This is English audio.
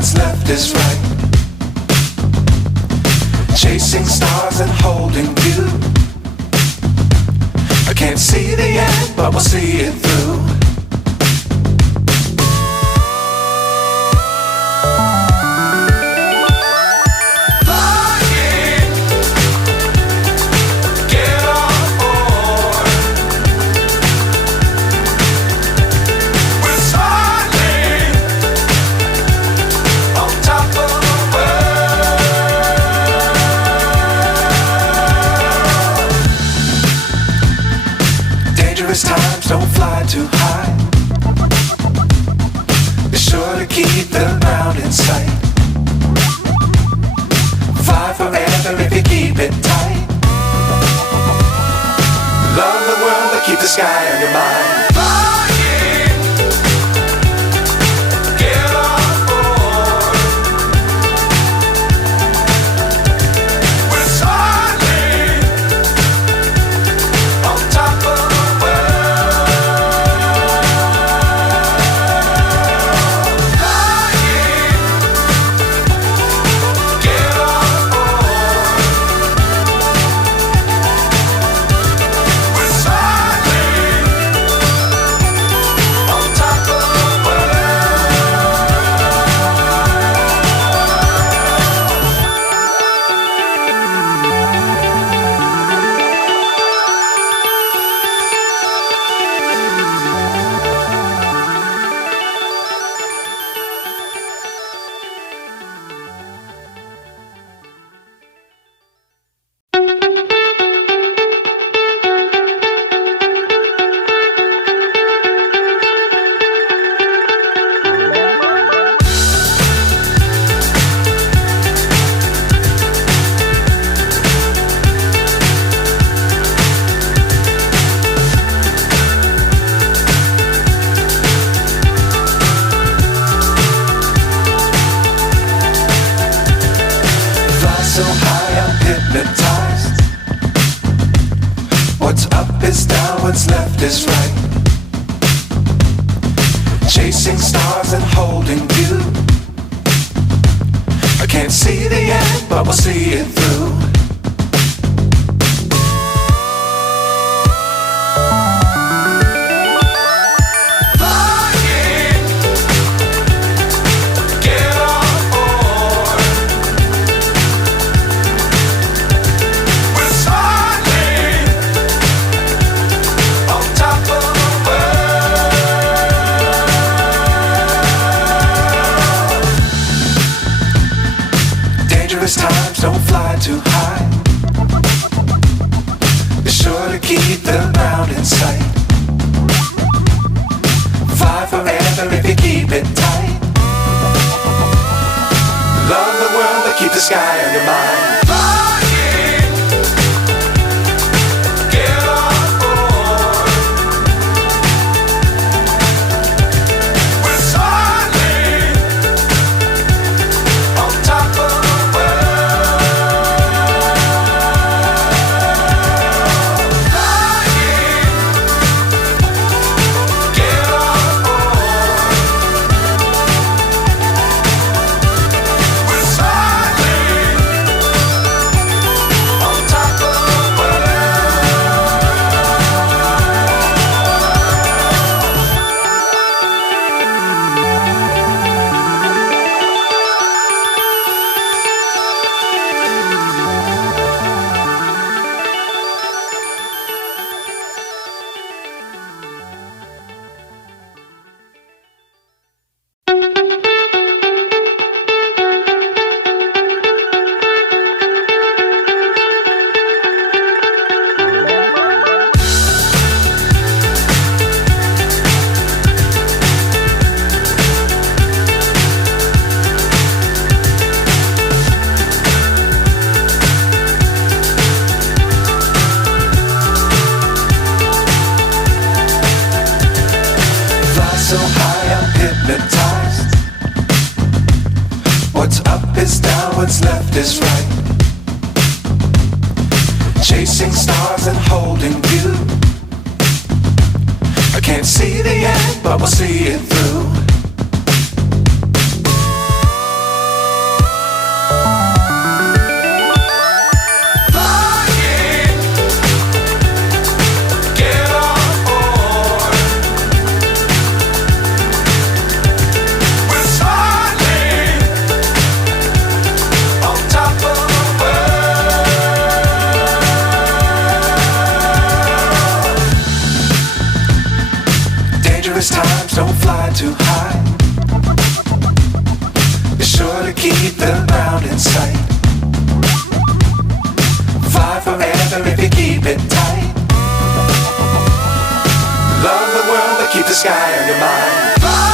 what's left is right. Chasing stars and holding you. I can't see the end, but we'll see it through. Times don't fly too high. Be sure to keep the ground in sight. Fly forever if you keep it tight. Love the world but keep the sky on your mind. So high I'm hypnotized. What's up is down, what's left is right. Chasing stars and holding you. I can't see the end, but we'll see it through. Times don't fly too high. Be sure to keep the ground in sight. Fly forever if you keep it tight. Love the world but keep the sky on your mind. So high I'm hypnotized. What's up is down, what's left is right. Chasing stars and holding you. I can't see the end, but we'll see it through. don't fly too high. Be sure to keep the ground in sight. Fly forever if you keep it tight. Love the world, but keep the sky on your mind. Fly